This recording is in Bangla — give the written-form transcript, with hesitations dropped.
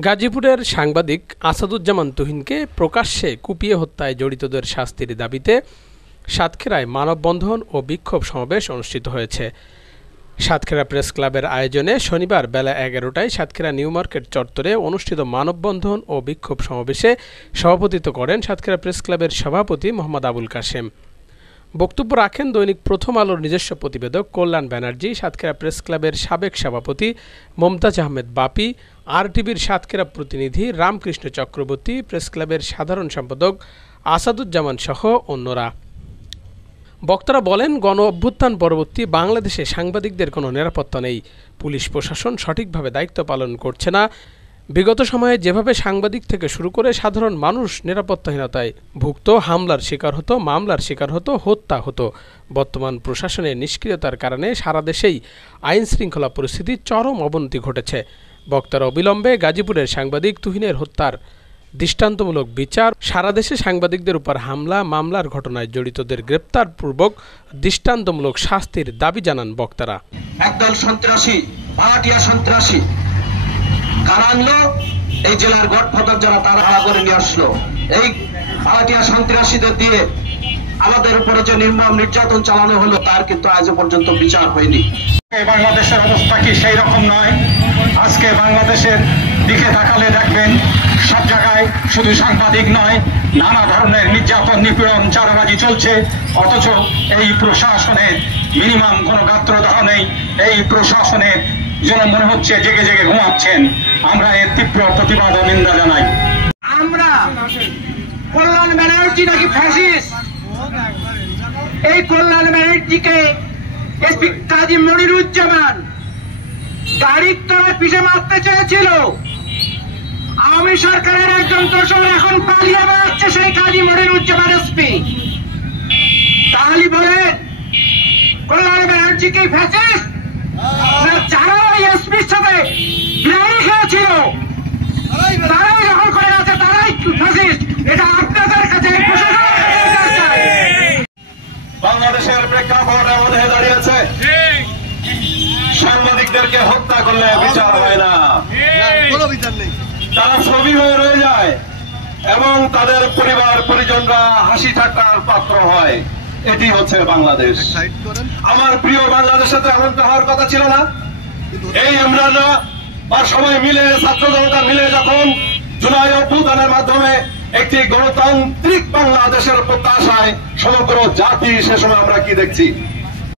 গাজীপুরের সাংবাদিক আসাদুজ্জামান তুহিনকে প্রকাশ্যে কুপিয়ে হত্যায় জড়িতদের শাস্তির দাবিতে সাতক্ষীরায় মানববন্ধন ও বিক্ষোভ সমাবেশ অনুষ্ঠিত হয়েছে। সাতক্ষীরা প্রেস ক্লাবের আয়োজনে শনিবার বেলা ১১টায় সাতক্ষীরা নিউ মার্কেট চত্বরে অনুষ্ঠিত মানববন্ধন ও বিক্ষোভ সমাবেশে সভাপতিত্ব করেন সাতক্ষীরা প্রেস ক্লাবের সভাপতি মোহাম্মদ আবুল কাশেম। বক্তব্য রাখেন দৈনিক প্রথম আলোর নিজস্ব প্রতিবেদক কল্যাণ ব্যানার্জি, সাতক্ষীরা প্রেস ক্লাবের সাবেক সভাপতি মমতাজ আহমেদ বাপি, আরটিভির সাতক্ষীরা প্রতিনিধি রামকৃষ্ণ চক্রবর্তী, প্রেস ক্লাবের সাধারণ সম্পাদক আসাদুজ্জামান সহ অন্যরা। বক্তারা বলেন, গণ অভ্যুত্থান পরবর্তী বাংলাদেশে সাংবাদিকদের কোনো নিরাপত্তা নেই। পুলিশ প্রশাসন সঠিকভাবে দায়িত্ব পালন করছে না। বিগত সময়ে যেভাবে সাংবাদিক থেকে শুরু করে সাধারণ মানুষ নিরাপত্তাহীনতায় ভুগত, হামলার শিকার হতো, মামলার শিকার হতো, হত্যা হতো, বর্তমান প্রশাসনের নিষ্ক্রিয়তার কারণে সারা দেশেই আইন শৃঙ্খলা পরিস্থিতির চরম অবনতি ঘটেছে। বক্তারা অবিলম্বে গাজীপুরের সাংবাদিক তুহিনের হত্যার দৃষ্টান্তমূলক বিচার, সারা দেশে সাংবাদিকদের উপর হামলা মামলার ঘটনায় জড়িতদের গ্রেপ্তার পূর্বক দৃষ্টান্তমূলক শাস্তির দাবি জানান বক্তারা। একদল সন্ত্রাসী, ভাড়াটিয়া সন্ত্রাসী কারা আনলো? এই জেলার গডফাদার যারা তারা ভাড়া করে নিয়ে আসলো। এই ভাড়াটিয়া সন্ত্রাসীদের দিয়ে আমাদের উপরে যে নির্মম নির্যাতন চালানো হলো তার কিন্তু আজ পর্যন্ত বিচার হয়নি। বাংলাদেশের অবস্থা কি সেই রকম নয়? আজকে বাংলাদেশের দিকে তাকালে দেখবেন সব জায়গায় শুধু সাংবাদিক নয়, নানা ধরনের নির্যাতন, নিপীড়ন, চাঁদাবাজি চলছে। অথচ এই প্রশাসনের মিনিমাম কোনো গাত্রদাহ নেই। এই প্রশাসনের যেন মনে হচ্ছে জেগে জেগে ঘুমাচ্ছেন। আমরা এর তীব্র প্রতিবাদ ও নিন্দা জানাই। আমরা কল্যাণ ব্যানার্জি নাকি ফ্যাসিস্ট? এই কল্যাণ ব্যানার্জিকে এসপি কাজী মনিরুজ্জামান গাড়ির তলায় পিষে মারতে চেয়েছিল। আওয়ামী সরকারের একজন দোষর এখন পালিয়ে বেড়াচ্ছে সেই কাজী মনিরুজ্জামান এসপি। তাহলে বলেন কল্যাণ ব্যানার্জি কি ফ্যাসিস্ট? যারা ওই এসপির সাথে বিরিয়ানি খেয়েছিল তারাই দখল করে আছে, তারাই ফ্যাসিস্ট। এটা আপনাদের কাছে বাংলাদেশের প্রেক্ষাপট এমন হয়ে দাঁড়িয়েছে, সাংবাদিকদেরকে হত্যা করলে বিচার হয় না, তারা ছবি হয়ে রয়ে যায় এবং তাদের পরিবার পরিজনরা হাসি ঠাট্টার পাত্র হয়। এটি হচ্ছে বাংলাদেশ। আমার প্রিয় বাংলাদেশে তো এমনটা হওয়ার কথা ছিল না। এই আমরা বা সবাই মিলে, ছাত্র জনতা মিলে যখন জুলাই অভ্যুত্থানের মাধ্যমে একটি গণতান্ত্রিক বাংলাদেশের প্রত্যাশায় সমগ্র জাতি, সে সময় আমরা কি দেখছি?